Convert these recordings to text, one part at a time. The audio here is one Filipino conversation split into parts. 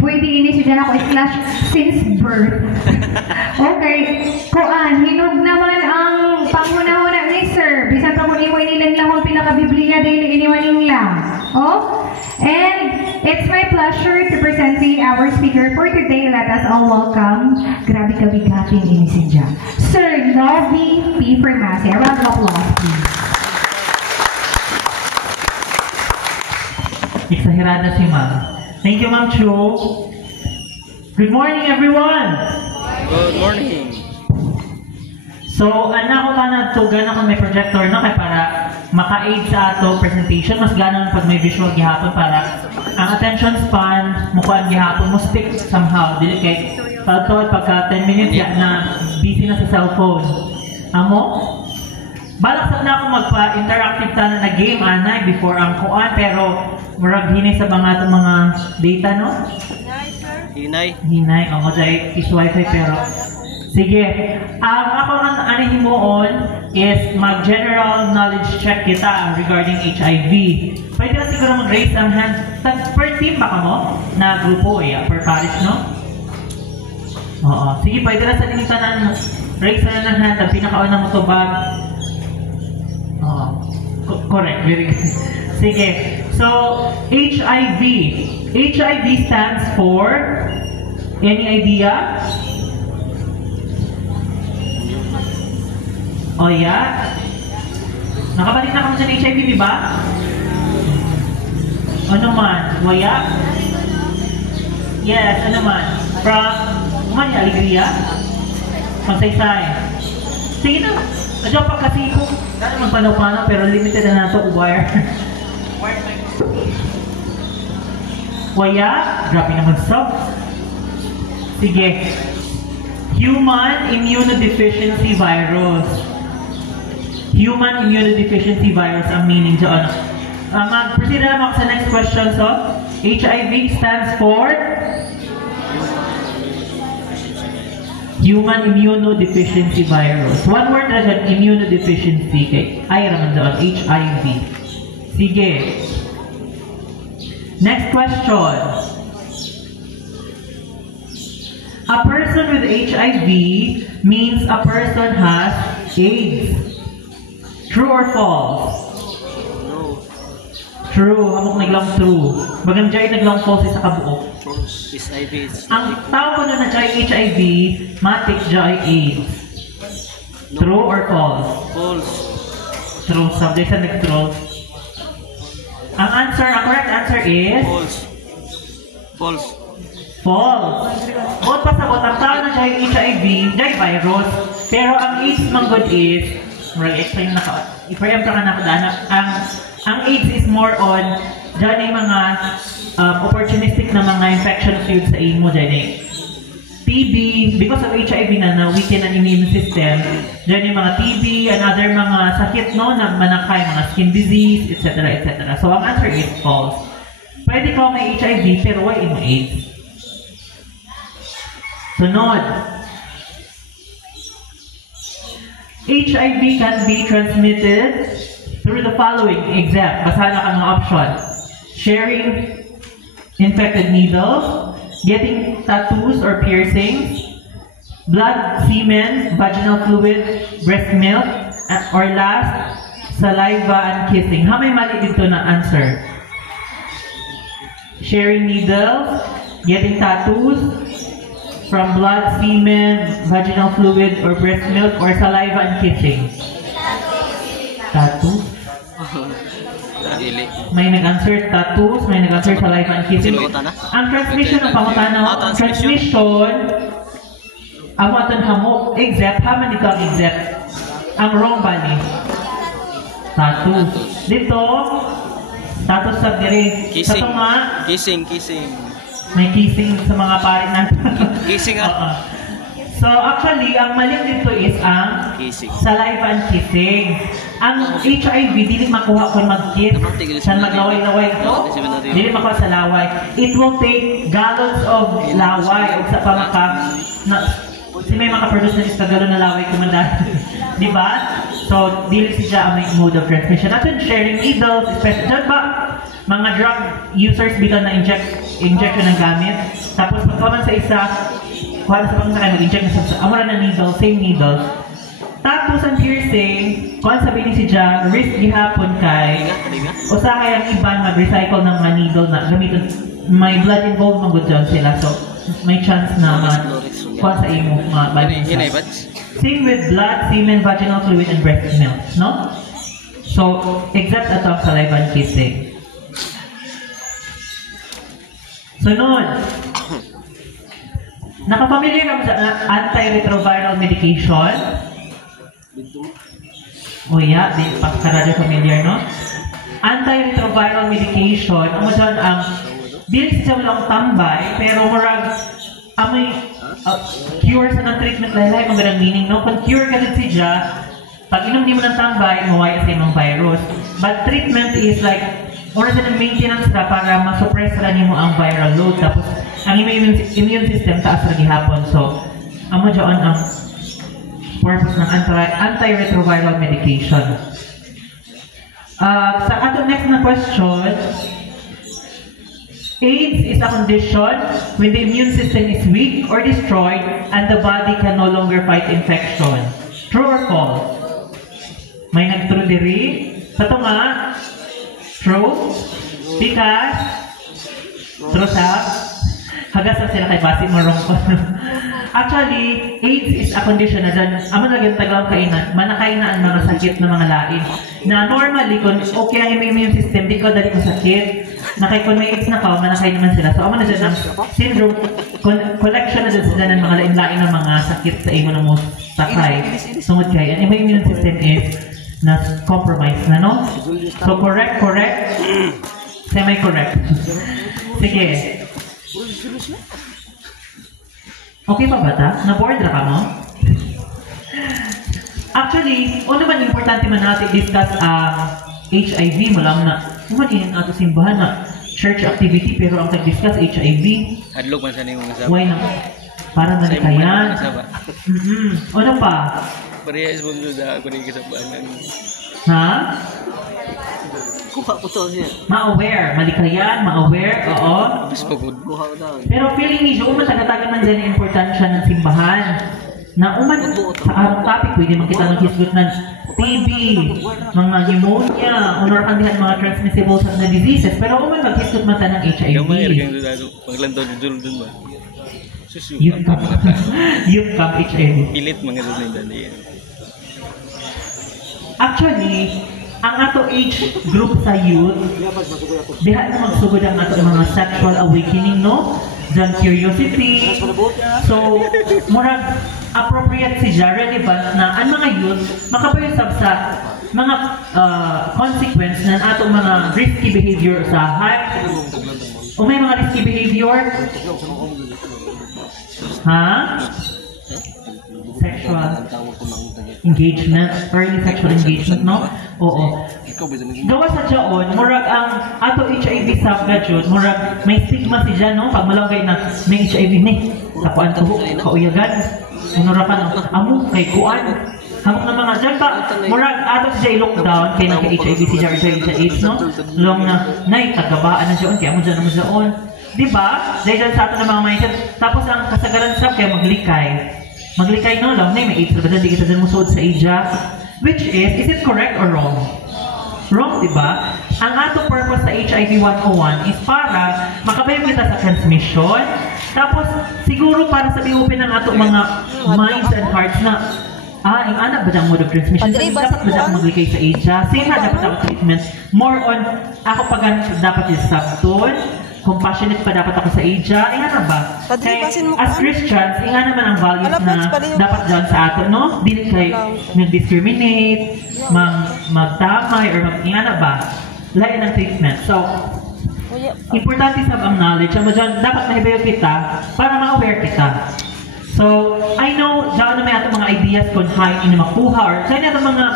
pwede ini siya na ako i-flash since birth. Okay, kuan, hinog naman ang panghuna-huna ni Sir. Bisan pa kung iwan nilang lahon pinaka-Biblia dahil iniwaning lang. Oh? And it's my pleasure to present to you our speaker for today. Let us all welcome, grabe kabigatin ini siya, Sir Lovie P. Formasi. A round of applause, please. Exagerada si Ma'am. Thank you, Ma'am Chu. Good morning, everyone. Good morning. So, anak ko na to gana ko may projector no kay para maka-aid sa ato presentation. Mas gana pag may visual gihapon para ang attention span mo kuan gihapon mo stick somehow. Dili kay pagka 10 minutes ya na busy na sa cellphone. Amo? Balak sa na ako magpa-interactive tanan na game anay before ang kuan pero murag hinay sa mga data no? Hinay. Ako dahil is wifi pero sige. Ang ako ang himuon is mag-general knowledge check kita regarding HIV. Pwede na siguro mag-raise ang hand. Per team ba ka mo? Na grupo per parish no? Oo. Sige, pwede na sa tanan raise na ng hand. Ang pinakauna mo to bag. Correct, very good. Sige. So, HIV. HIV stands for, any idea? Oh, yeah? Nakabalik na kami sa HIV, di ba? Ano man? Waya? Yes, ano man? From, alegria? Magsaysay. Sige na. Adyo pa kasi kung gano'n magpanaw-panaw pero limited na nato wire. Waya, grabe naman soft. Sige. Human immunodeficiency virus. Human immunodeficiency virus ang meaning dyan. Mag-proceed na naman ako sa next question. So, HIV stands for Human immunodeficiency virus. One word na dyan, immunodeficiency. Okay. Ay naman doon, HIV. Sige. Next question. A person with HIV means a person has AIDS. True or false? No. True. Hamok naglang true. Bagang dyan naglang false sa kabuok. Is HIV. Ang tao ko na HIV, matik dyan AIDS. True or false? False. True. Subject sa nag-true. Ang correct answer is? False. False. False. Bot pa sa bot, ang tao na dyan HIV, dyan virus. Pero ang AIDS man good is, explain na ka, i-preempt ka na kadana, ang AIDS is more on, dyan ay mga opportunistic na mga infection field sa imo dyan eh. TB, because of HIV na weaken ang immune system, dyan yung mga TB and other mga sakit no, na manakay, mga skin disease, etc. etc. So ang answer is false. Pwede ka may HIV pero why imo AIDS? Sunod. HIV can be transmitted through the following. Example, basahan na ka ng option. Sharing infected needles, getting tattoos or piercings, blood, semen, vaginal fluid, breast milk, or last, saliva and kissing. How may mali dito na answer? Sharing needles, getting tattoos, from blood, semen, vaginal fluid, or breast milk, or saliva and kissing? Tattoo? May nag-answer tattoos, may nag-answer saliva and kissing. Ang transmission ng pangutana, transmission, amatan hamok, exact, haman ikaw exact. Ang wrong bali. Tattoos. Dito, tattoos sa diri. Sa tunga, Kissing. may kissing sa mga pare natin. Kissing So actually, ang mali dito is ang kissing. Saliva and kissing. Ang HIV, dili makuha kung mag-kiss. Saan maglaway-laway ito? Dili makuha sa laway. It will take gallons of laway o sa pamaka. Kasi may makaproduce na galon na laway kumandan. Diba? So, dili siya ang may mode of transmission. At sharing needles, especially dyan ba? Mga drug users bilang na-inject injection ng gamit. Tapos pagkaman sa isa, kuha na sa pang sakay, mag-inject na sa amura na needle, same needle. Tapos ang piercing, kung sabihin si Ja, risk gihapon kay usahay ang iban mag-recycle ng mga needle na gamitin, may blood involved mga good sila. So, may chance na kuha sa imo, mga bypass. Same with blood, semen, vaginal fluid, and breast milk, no? So, except atong saliva and kissing. Sunod. Nakapamilya ka mo sa antiretroviral medication? O yeah, di pagkarado familiar, no? Antiretroviral medication, ang dyan ang dili siya walang tambay, pero marag amoy cure sa ng treatment lahi-lahi magandang meaning, no? Kung cure ka din siya, pag inom di mo ng tambay, mawaya sa imong virus. But treatment is like, or sa maintenance na para masuppress na nimo ang viral load. Tapos, ang immune system taas na gihapon. So, amo dyan ang purpose ng antiretroviral medication. Sa ato next na question, AIDS is a condition when the immune system is weak or destroyed and the body can no longer fight infection. True or false? May nag-true diri? Sa ito nga, true? Because? True sa? Hagasan sila kay Basi Marong ko. Actually, AIDS is a condition na dyan, amo naging tagalang kainan, manakay na ang mga sakit na mga lain. Na normally, kung okay ang immune system, di ko dali ko sakit. Kung may AIDS na ka, manakay naman sila. So, amo na dyan ang syndrome, collection na dyan sila ng mga lain-lain na mga sakit sa imo na mo sakay. Tungod kaya, ang immune system is na compromised na, no? So, correct? Semi-correct. Sige. Okay pa ba ta? Na-board na ka mo? Actually, o naman importante man natin discuss HIV mo lang na umanin ato simbahan na church activity pero ang tag-discuss HIV. Hadlok man sa niyong usap. Why na? Para malikayan. O na pa? Parehas mo sa ako rin kasabaan. Ha? Kuha ko to siya. Ma-aware. Malikayan, ma-aware, oo. Mas pagod. Kuha ko daw. Pero feeling ni Jo, matagatagan man dyan ang importansya ng simbahan. Na uman, sa arong topic, pwede makita ng hisgot ng TB, mga pneumonia, unorkan dihan mga transmissible na diseases. Pero uman, maghisgot mata ng HIV. Gamay, regang doon. Paglantaw dun ba? Youth Camp HIV. Pilit mga doon yung dali. Actually, ang ato age group sa youth, diha na magsugod ang ato mga sexual awakening, no? Then curiosity. So, murag appropriate siya, relevant na ang mga youth makapayusap sa mga consequence ng ato mga risky behavior sa heart. O may mga risky behavior? Ha? Sexual engagement, early sexual engagement, no? Oo. Gawa sa dyan, murag ang ato HIV subgajud, murag may stigma si dyan, no? Pag malagay na may HIV, tapuan ko, kauyagan, unura ka no, amo, kay kuan. Hamok na mga dyan pa, murag ato si Jay lockdown, kay nagka-HIV si Jar sa AIDS, no? Long na, tagabaan na dyan, kaya mo dyan naman dyan. Diba? Dahil dyan sa ato ng mga mindset, tapos ang kasagaran sa kaya maglikay. Maglikay no lang, may AIDS na ba dyan, di kita dyan musod sa Asia. Which is it correct or wrong? Wrong, diba? Ang ato purpose sa HIV 101 is para makabayo kita sa transmission, tapos siguro para sa biupin ng ato mga minds and hearts na yung anak ba dyan mode of transmission? Dapat ba dyan maglikay sa Asia? Same na dapat ako treatment. More on, ako pag dapat yung subtone, compassionate pa dapat ako sa Asia, nga ba? Kaya as Christians, nga naman ang values na dapat dyan sa ato, no? Dili kay mag-discriminate, magtamay, or nga ba? Lain ang treatment. So, importante sa ang knowledge, ang dyan, dapat mahibayo kita para ma-aware kita. So, I know, dyan na may ato mga ideas kung hain na makuha, or kaya na mga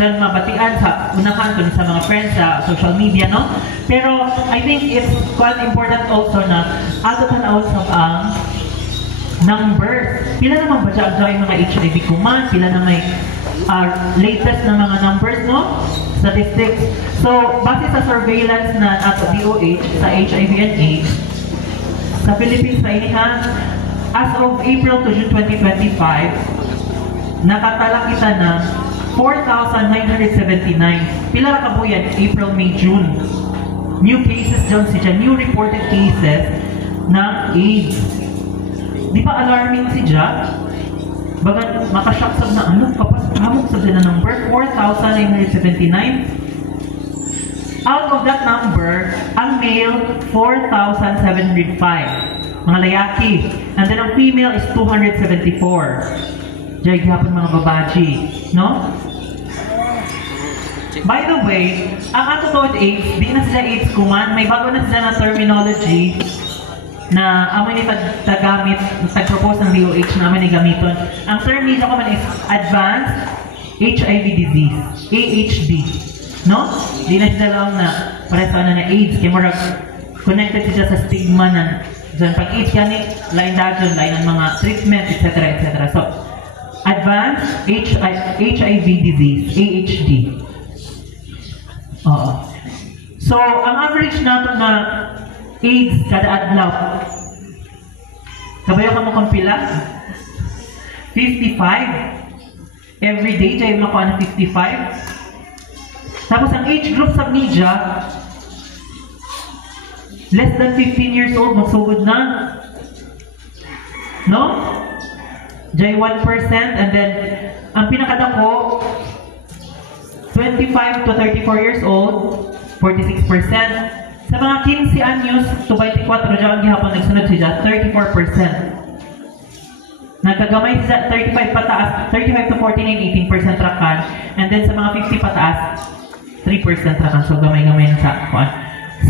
dyan mabatian sa unahan ko sa mga friends sa social media, no? Pero I think it's quite important also na ato tanaw sa ang number. Pila naman ba dyan yung mga HIV kuman? Pila na may latest na mga numbers, no? Statistics. So, base sa surveillance na at DOH sa HIV and AIDS, sa Philippines sa inihan, as of April to June 2025, nakatala kita na 4,979. Pila ra kabuyan? April, May, June. New cases dyan siya, new reported cases ng AIDS. Di ba alarming siya? Baga, makashock sab na ano, kapas hamok sa dyan na number, 4,979. Out of that number, ang male, 4,705. Mga layaki. And then ang female is 274. Diyan gihapon mga babaji. No? By the way, ang ato tawad AIDS, di na sila AIDS kuman, may bago na sila na terminology na amoy ni tagamit, tag-propose ng DOH na amoy ni gamiton. Ang term nila ko man is Advanced HIV Disease, AHD. No? Di na sila lang na pares na na AIDS, kaya marag connected sila sa stigma na dyan. Pag AIDS yan, lain dahil, lain ang mga treatment, etc. etc. So, Advanced HIV Disease, AHD. Oo. So, ang average nato na AIDS kada adlaw. Kabayo ka mo kung pila? 55. Every day, dahil mo ko na 55. Tapos ang age group sa media, less than 15 years old, magsugod na. No? Jay 1%, and then ang pinakadako 25 to 34 years old, 46%. Sa mga 15 anyos to 24, dyan gihapon nagsunod siya, 34%. Nagkagamay siya 35 pataas, 35 to 49, 18% rakan. And then sa mga 50 pataas, 3% rakan. So gamay-gamay na sa kuan.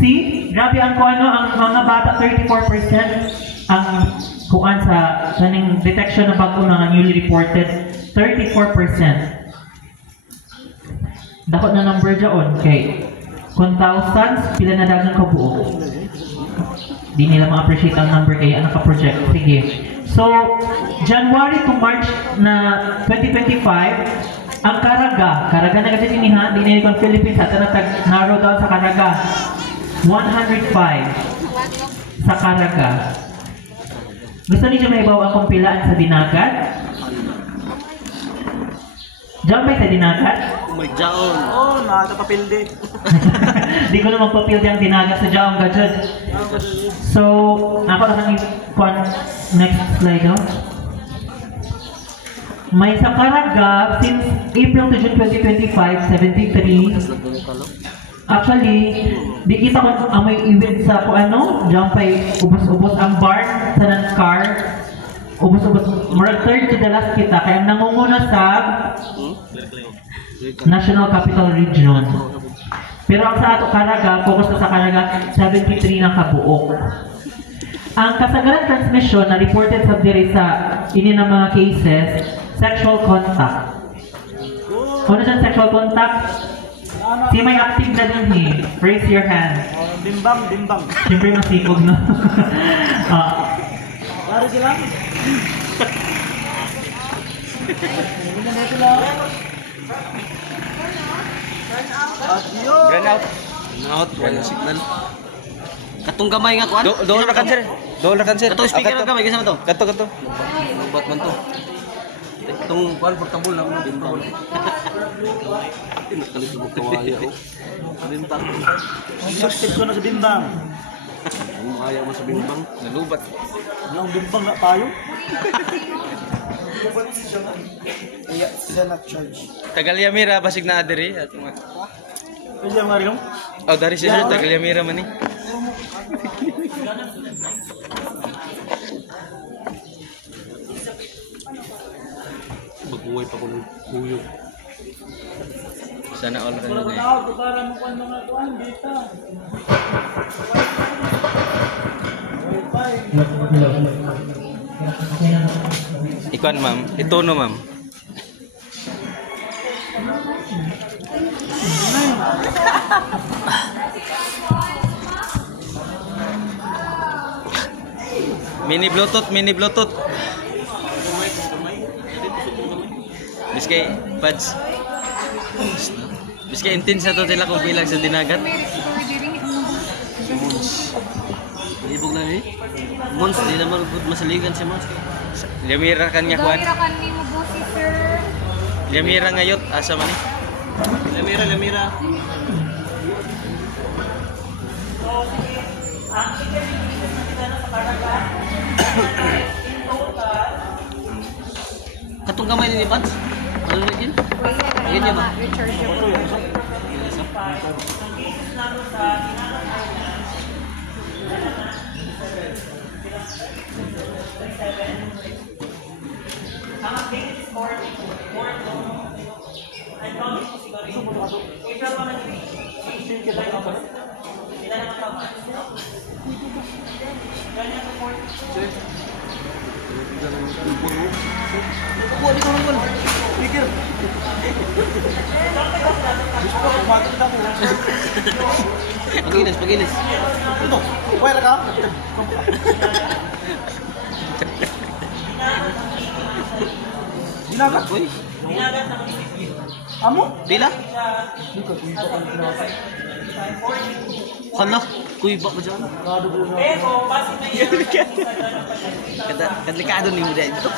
See? Grabe ang kuan, no? Ang mga bata, 34% ang kuan sa kaning detection na bago mga newly reported, 34%. Dapat na number dyan, okay. Kung thousands, pila na dagang kabuo. Di nila ma-appreciate ang number kaya ang naka-project. Sige. So, January to March na 2025, ang Caraga na kasi sinihan, di nila kung Philippines, at narrow down sa Caraga. 105 sa Caraga. Gusto niyo may ibaw akong pilaan sa Dinagat? Diyan ba sa Dinagat? May jaon. Oh, nakakapapilde. Di ko na magpapilde ang Dinagat sa Jaon Gadget. So, ako na kang next slide out. May sa Caraga, since April to June 2025, 73. Actually, di kita ko amoy iwid sa kung ano, diyan pa'y ubos-ubos ang bar sa non-car. Ubos-ubos, murag third to the last kita, kaya nangunguna sa National Capital Region. Pero ang sa ato Caraga, focus na sa Caraga, 73 na kabuok. Ang kasagaran transmission na reported sa diri sa ini na mga cases, sexual contact. Ano dyan sexual contact? Si may active na din eh. Raise your hand. Bimbang. Siyempre masipog na. Laro sila. Run out. Wala signal. Katong gamay nga kuan. Doon na cancer. Katong speaker nga gamay kasama to. Kato. Lubat man to. Itong kuan portable na mo bimbang. Kalit mo kawali ako. Bimbang. Subscribe ko na sa bimbang. Ang ayaw mo sa bimbang, nalubat. Ang bimbang na tayo. Iya, siya na charge. Tagalyamira basig na adiri at mga. Siya marinom? Oh, dari siya Tagalyamira man ni. Magbuhay pa ko ng kuyog. Sana all rin na eh. Para mo kung mga kuhan dito. Ikuan ma'am, itono ma'am. Mini Bluetooth. Biskay, buds. Biskay intense na to sila kung bilang sa dinagat. Mons. Ibog lang eh. Mons, di naman good masaligan si Mons. Lamira kan niya kuan. Lamira kan ni mo bosi sir. Lamira ngayot asa man eh. Lamira. Katong gamay ni Pats. Ano na yun? Ayun niya ba? Rechargeable. Pagilis. Ito, pwede ka? Dinagat? Uy, Amo? pila? Hala, kuy ba ba dyan? Kadlikado ni mo dyan ito.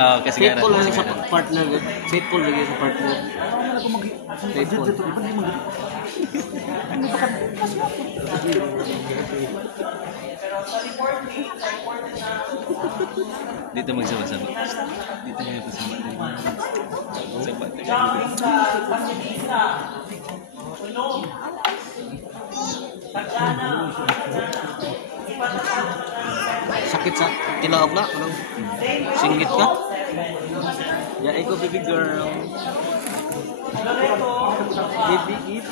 Oh, kasi Faithful lang sa partner. Faithful lagi sa partner. Faithful. Dito magsama-sama. Dito ngayon pasama. Sapat. Sakit sa tilaog na. Anong singgit ka? Yeah, I go baby girl. Baby eat.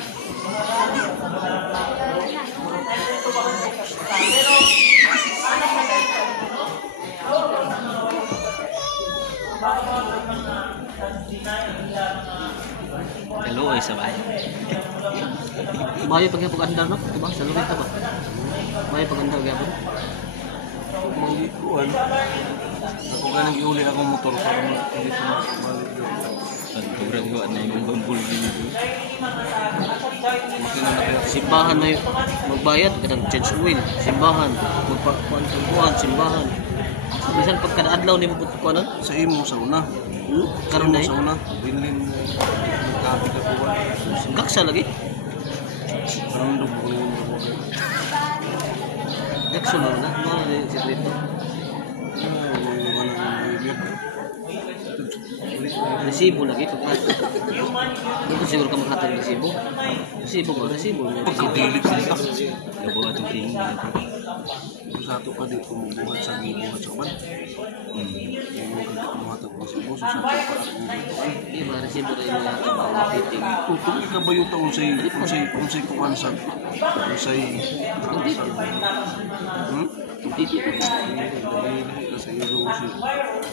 Hello, ay sabay. Mayo pagkapaganda no? Diba? Sa lumit na ba? Mayo paganda gapon. Mangikuan. Ako ganang giuli akong motor para hindi ko mabalik doon. Sobrang ko ano yung bambul dito. Simbahan na yun. Magbayad ka ng change oil. Simbahan. Magpakuan. Simbahan. Bisan pagkadaadlaw ni mo putukuanan. Sa imo sa una. Karon na Sa una. Binlin kapi ka kuwan. Gaksa lagi. Karon do ko ni mo. Gaksa na na. Mga sekreto. Resibo lagi pagkata. Dito siguro ka makatag resibo. Resibo ba? Resibo. Pagkadilit sila. Labo atong tingin. Sa ato pa di ko buhat sa gibuhat sa ban. Yung mga ko sa boss sa ato pa ako. Di ba? Resibo rin yung marketing. Tutong ikabayo ta unsay kuan sa unsay Titi. sa iyo si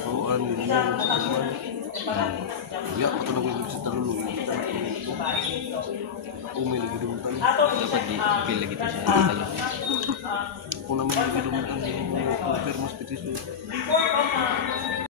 kuan ni ya ako na ko sa talulo umi lagi dumuntan Dapat di-feel lagi ito siya. Talo. kung naman lagi dumuntan pero mas pitis